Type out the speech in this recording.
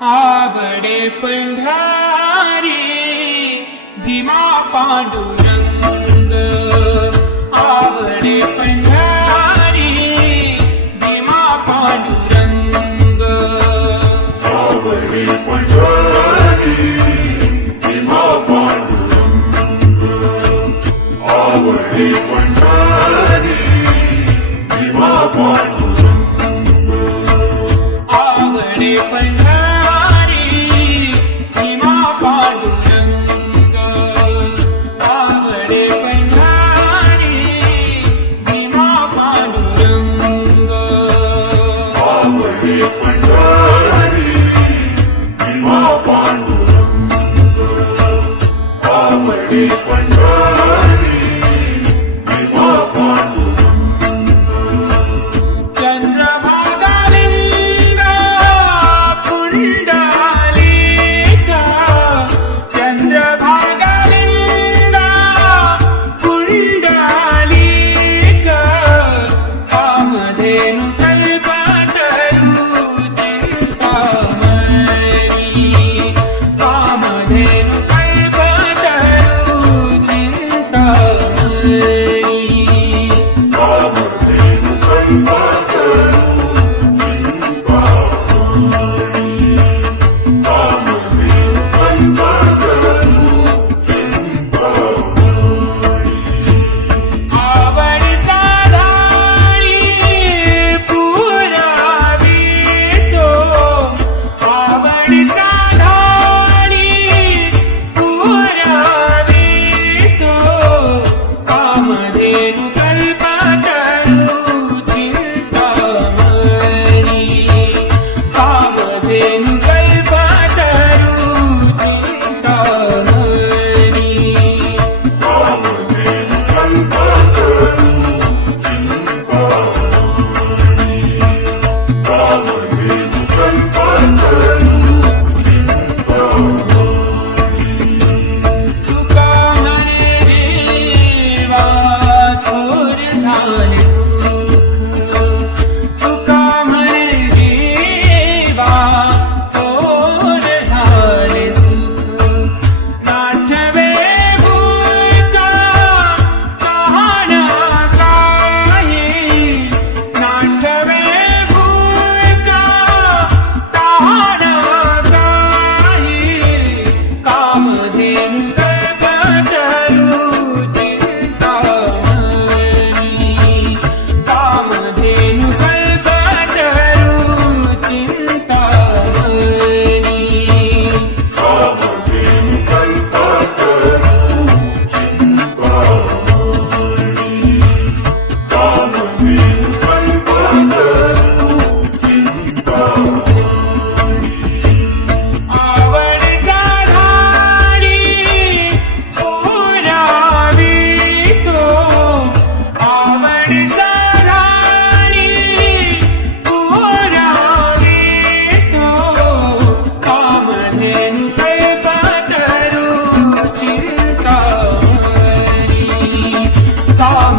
Awade पंढारी Bhima Pandurang. Awade पंढारी Bhima Pandurang. Awade पंढारी Bhima Pandurang. Awade पंढारी Bhima Pandurang. Awade पंढारी rei. song.